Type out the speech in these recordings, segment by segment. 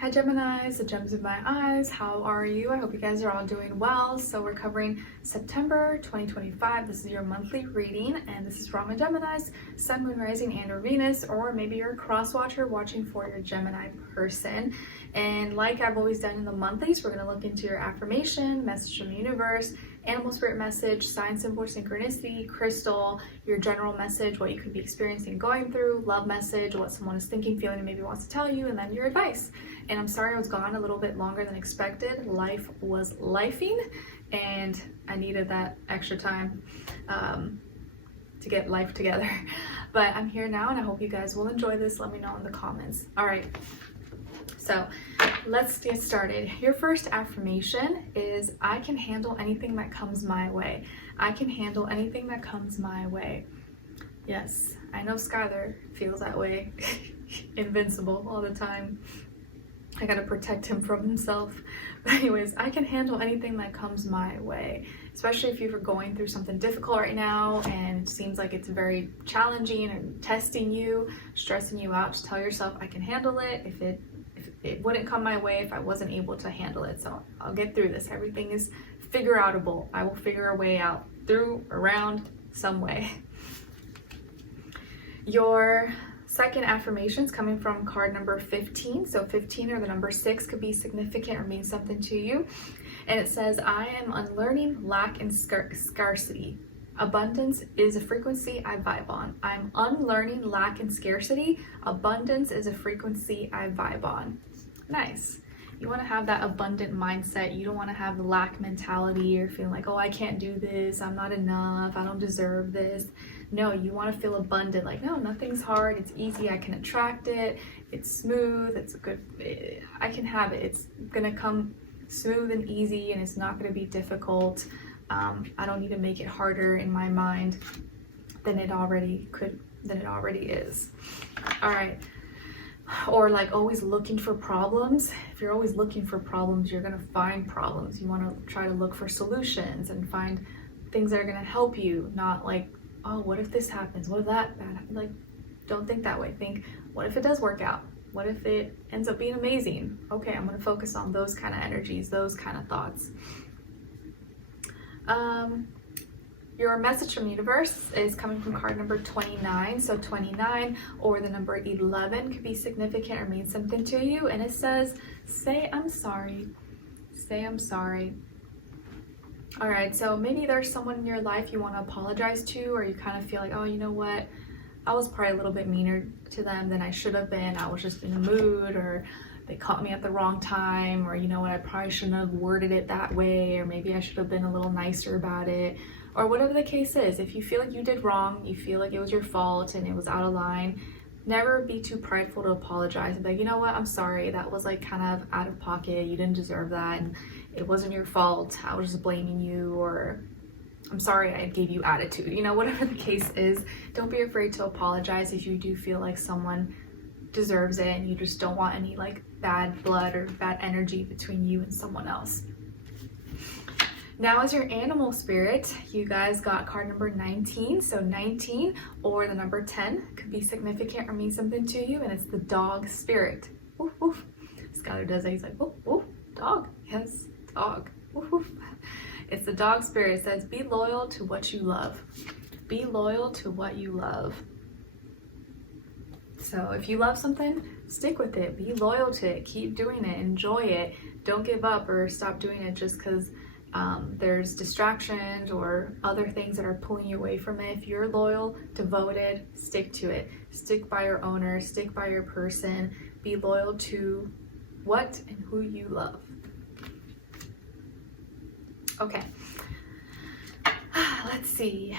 Hi Geminis, the gems of my eyes, how are you? I hope you guys are all doing well. So we're covering September 2025. This is your monthly reading, and this is for all my Geminis, Sun, Moon, Rising, and or Venus, or maybe you're a cross watcher watching for your Gemini person. And like I've always done in the monthlies, we're going to look into your affirmation, message from the universe, animal spirit message, sign, symbol, synchronicity, crystal, your general message, what you could be experiencing, going through, love message, what someone is thinking, feeling, and maybe wants to tell you, and then your advice. And I'm sorry I was gone a little bit longer than expected. Life was lifing, and I needed that extra time to get life together. But I'm here now, and I hope you guys will enjoy this. Let me know in the comments. All right. So let's get started. Your first affirmation is, I can handle anything that comes my way. I can handle anything that comes my way. Yes, I know Skylar feels that way. Invincible all the time. I gotta protect him from himself. But anyways, I can handle anything that comes my way. Especially if you're going through something difficult right now and it seems like it's very challenging and testing you, stressing you out. Just tell yourself, I can handle it. If it wouldn't come my way if I wasn't able to handle it. So I'll get through this. Everything is figure outable. I will figure a way out, through, around, some way. Your second affirmation is coming from card number 15. So 15 or the number 6 could be significant or mean something to you. And it says, I am unlearning lack and scarcity. Abundance is a frequency I vibe on. I'm unlearning lack and scarcity. Abundance is a frequency I vibe on. Nice. You want to have that abundant mindset. You don't want to have the lack mentality or feeling like, oh, I can't do this. I'm not enough. I don't deserve this. No, you want to feel abundant. Like, no, nothing's hard. It's easy. I can attract it. It's smooth. It's a good, I can have it. It's going to come smooth and easy, and it's not going to be difficult. I don't need to make it harder in my mind than it already is. All right. Or like always looking for problems. If you're always looking for problems, you're going to find problems. You want to try to look for solutions and find things that are going to help you, not like, oh, what if this happens? What if that bad happens? Like, don't think that way. Think, what if it does work out? What if it ends up being amazing? Okay, I'm going to focus on those kind of energies, those kind of thoughts. Your message from the universe is coming from card number 29. So 29 or the number 11 could be significant or mean something to you. And it says, say I'm sorry. Say I'm sorry. All right, so maybe there's someone in your life you want to apologize to, or you kind of feel like, oh, you know what? I was probably a little bit meaner to them than I should have been. I was just in the mood, or they caught me at the wrong time, or you know what, I probably shouldn't have worded it that way, or maybe I should have been a little nicer about it, or whatever the case is. If you feel like you did wrong, you feel like it was your fault and it was out of line, never be too prideful to apologize and be like, you know what, I'm sorry, that was like kind of out of pocket, you didn't deserve that, and it wasn't your fault, I was just blaming you, or I'm sorry I gave you attitude. You know, whatever the case is, don't be afraid to apologize if you do feel like someone deserves it and you just don't want any like bad blood or bad energy between you and someone else. Now, as your animal spirit, you guys got card number 19. So 19 or the number 10 could be significant or mean something to you, and it's the dog spirit. Woof, woof. Skylar does that. He's like, woof, woof, dog. Yes, dog. Woof, woof. It's the dog spirit. It says, be loyal to what you love. Be loyal to what you love. So if you love something, stick with it. Be loyal to it. Keep doing it. Enjoy it. Don't give up or stop doing it just because there's distractions or other things that are pulling you away from it. If you're loyal, devoted, stick to it. Stick by your owner. Stick by your person. Be loyal to what and who you love. Okay. Let's see.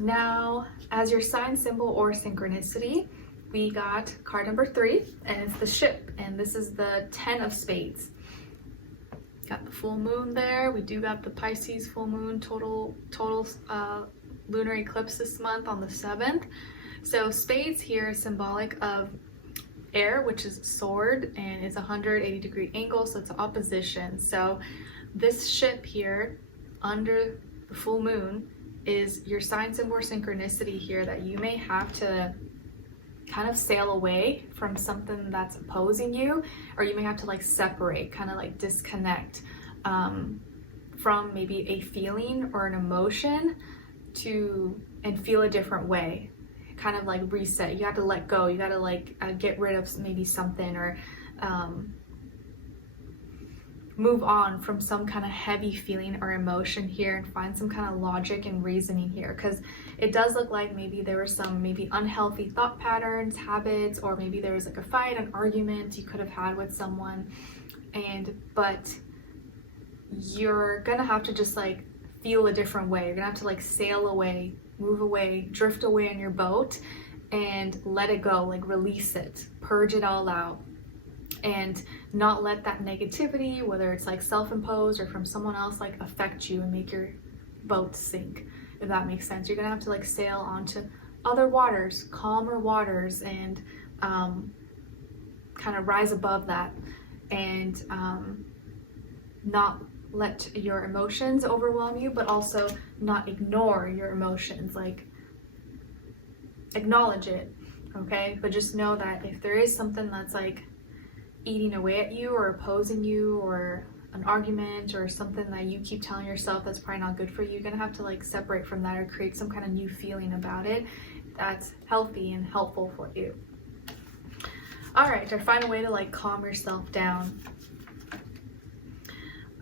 Now, as your sign, symbol, or synchronicity, we got card number 3, and it's the ship, and this is the 10 of spades. Got the full moon there. We do got the Pisces full moon, total lunar eclipse this month on the 7th. So spades here is symbolic of air, which is sword, and it's a 180-degree angle, so it's opposition. So this ship here under the full moon is your sign, symbol, or synchronicity here that you may have to kind of sail away from something that's opposing you, or you may have to like separate, kind of like disconnect from maybe a feeling or an emotion and feel a different way, kind of like reset. You have to let go. You got to like get rid of maybe something, or move on from some kind of heavy feeling or emotion here, and find some kind of logic and reasoning here, because it does look like maybe there were some maybe unhealthy thought patterns, habits, or maybe there was like a fight, an argument you could have had with someone, but you're gonna have to just like feel a different way. You're gonna have to like sail away, move away, drift away on your boat, and let it go, like release it, purge it all out, and not let that negativity, whether it's like self-imposed or from someone else, like affect you and make your boat sink, if that makes sense. You're gonna have to like sail onto other waters, calmer waters, and kind of rise above that, and not let your emotions overwhelm you, but also not ignore your emotions. Like, acknowledge it, okay? But just know that if there is something that's like eating away at you or opposing you, or an argument or something that you keep telling yourself that's probably not good for you, you're gonna have to like separate from that, or create some kind of new feeling about it that's healthy and helpful for you. All right, or find a way to like calm yourself down.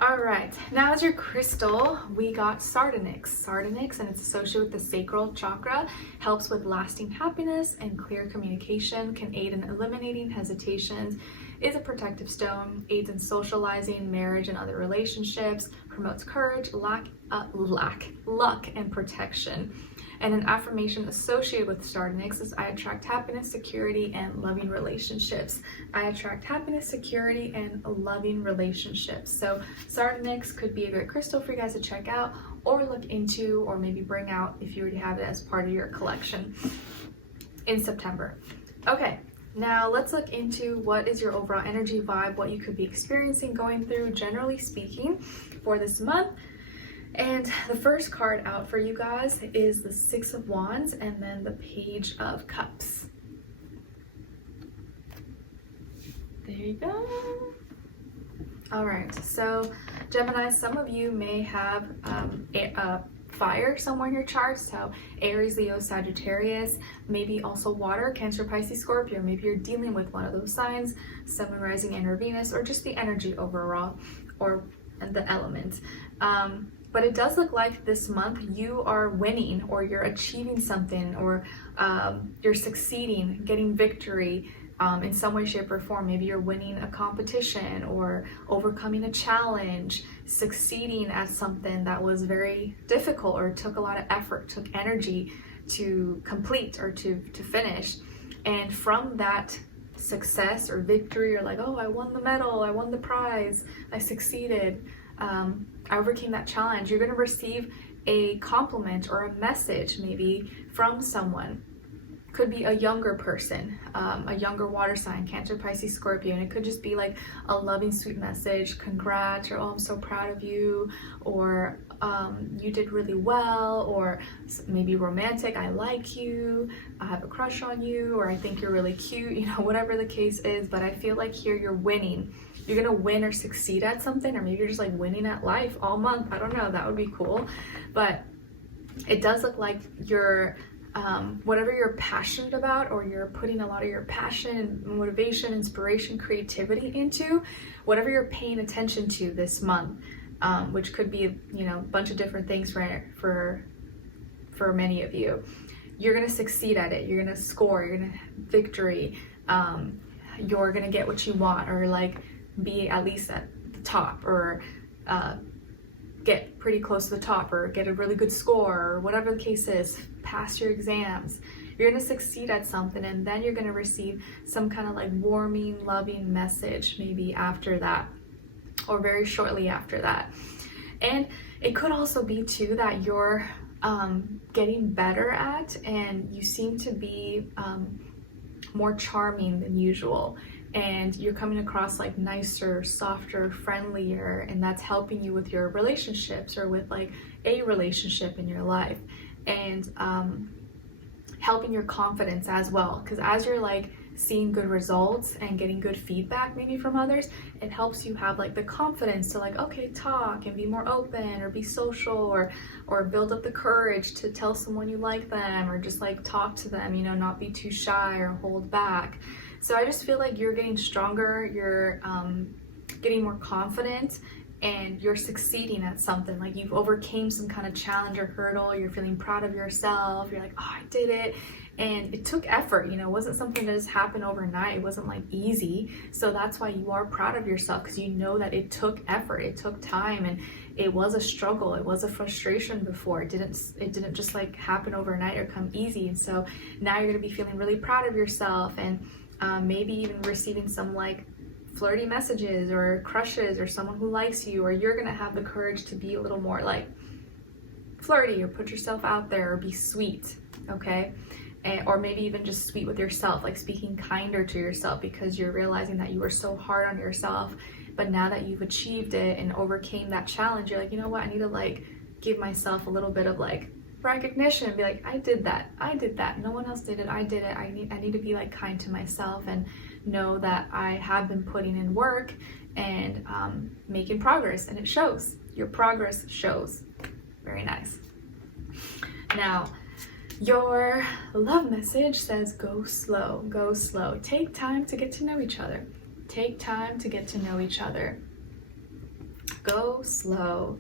All right, now as your crystal, we got sardonyx. Sardonyx, and it's associated with the sacral chakra, helps with lasting happiness and clear communication, can aid in eliminating hesitations, is a protective stone, aids in socializing, marriage, and other relationships, promotes courage, luck, and protection. And an affirmation associated with sardonyx is, I attract happiness, security, and loving relationships. I attract happiness, security, and loving relationships. So sardonyx could be a great crystal for you guys to check out, or look into, or maybe bring out if you already have it as part of your collection in September. Okay, now let's look into what is your overall energy vibe, what you could be experiencing, going through, generally speaking, for this month. And the first card out for you guys is the Six of Wands, and then the Page of Cups. There you go. All right, so Gemini, some of you may have fire somewhere in your chart, so Aries, Leo, Sagittarius, maybe also water, Cancer, Pisces, Scorpio. Maybe you're dealing with one of those signs, Sun, Moon, Rising, and Venus, or just the energy overall, or the element. But it does look like this month you are winning, or you're achieving something, or you're succeeding, getting victory in some way, shape, or form. Maybe you're winning a competition, or overcoming a challenge, succeeding at something that was very difficult, or took a lot of effort, took energy to complete or to finish. And from that success or victory, you're like, oh, I won the medal, I won the prize, I succeeded. I overcame that challenge. You're going to receive a compliment or a message maybe from someone. Could be a younger person, a younger water sign, Cancer, Pisces, Scorpio, and it could just be like a loving, sweet message, congrats, or oh, I'm so proud of you, or you did really well, or maybe romantic, I like you, I have a crush on you, or I think you're really cute, you know, whatever the case is. But I feel like here you're winning. You're gonna win or succeed at something, or maybe you're just like winning at life all month. I don't know, that would be cool. But it does look like you're whatever you're passionate about, or you're putting a lot of your passion, motivation, inspiration, creativity into, whatever you're paying attention to this month, which could be, you know, a bunch of different things for many of you. You're gonna succeed at it. You're gonna score. You're gonna victory. You're gonna get what you want, or like be at least at the top, or get pretty close to the top, or get a really good score, or whatever the case is, pass your exams. You're going to succeed at something, and then you're going to receive some kind of like warming, loving message maybe after that, or very shortly after that. And it could also be too that you're getting better at, and you seem to be more charming than usual, and you're coming across like nicer, softer, friendlier, and that's helping you with your relationships, or with like a relationship in your life, and helping your confidence as well, because as you're like seeing good results and getting good feedback maybe from others, it helps you have like the confidence to like, okay, talk and be more open, or be social, or build up the courage to tell someone you like them, or just like talk to them, you know, not be too shy or hold back. So I just feel like you're getting stronger, you're getting more confident, and you're succeeding at something. Like you've overcame some kind of challenge or hurdle, you're feeling proud of yourself, you're like, oh, I did it. And it took effort, you know, it wasn't something that just happened overnight. It wasn't like easy. So that's why you are proud of yourself, because you know that it took effort, it took time, and it was a struggle, it was a frustration before. It didn't just like happen overnight or come easy. And so now you're gonna be feeling really proud of yourself, and maybe even receiving some like flirty messages or crushes or someone who likes you, or you're gonna have the courage to be a little more like flirty or put yourself out there or be sweet, okay? Or maybe even just sweet with yourself, like speaking kinder to yourself, because you're realizing that you were so hard on yourself, but now that you've achieved it and overcame that challenge, you're like, you know what, I need to like give myself a little bit of like recognition and be like, I did that, no one else did it, I did it. I need to be like kind to myself and know that I have been putting in work and making progress, and it shows. Your progress shows. Very nice. Now, your love message says, go slow, go slow. Take time to get to know each other. Take time to get to know each other. Go slow.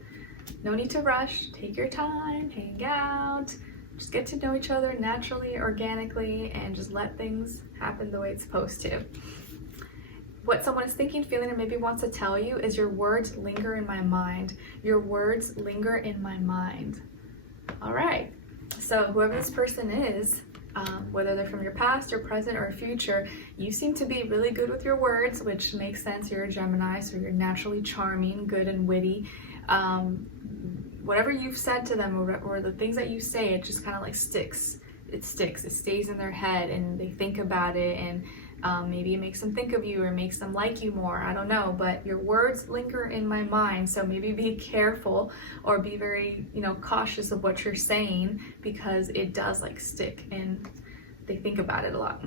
No need to rush. Take your time, hang out, just get to know each other naturally, organically, and just let things happen the way it's supposed to. What someone is thinking, feeling, or maybe wants to tell you is, your words linger in my mind. Your words linger in my mind. All right. So whoever this person is, whether they're from your past or present or future, you seem to be really good with your words, which makes sense. You're a Gemini, so you're naturally charming, good and witty. Whatever you've said to them, or the things that you say, it just kind of like sticks. It sticks. It stays in their head, and they think about it, and maybe it makes them think of you or makes them like you more. I don't know, but your words linger in my mind. So maybe be careful, or be very, you know, cautious of what you're saying, because it does like stick and they think about it a lot.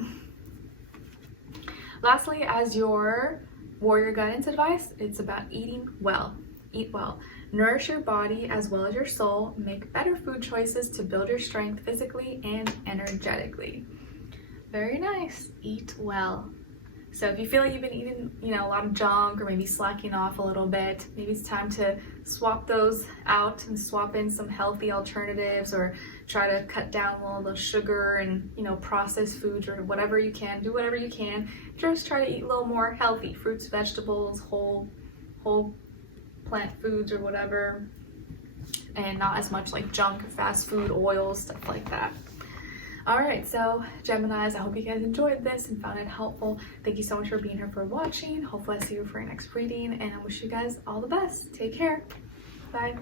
Lastly, as your warrior guidance advice, it's about eating well. Eat well. Nourish your body as well as your soul. Make better food choices to build your strength physically and energetically. Very nice. Eat well. So if you feel like you've been eating, you know, a lot of junk, or maybe slacking off a little bit, maybe it's time to swap those out and swap in some healthy alternatives, or try to cut down all the sugar and, you know, processed foods, or whatever you can. Do whatever you can. Just try to eat a little more healthy fruits, vegetables, whole plant foods, or whatever, and not as much like junk, fast food, oils, stuff like that. All right, so Geminis, I hope you guys enjoyed this and found it helpful. Thank you so much for being here, for watching. Hopefully I see you for your next reading, and I wish you guys all the best. Take care. Bye.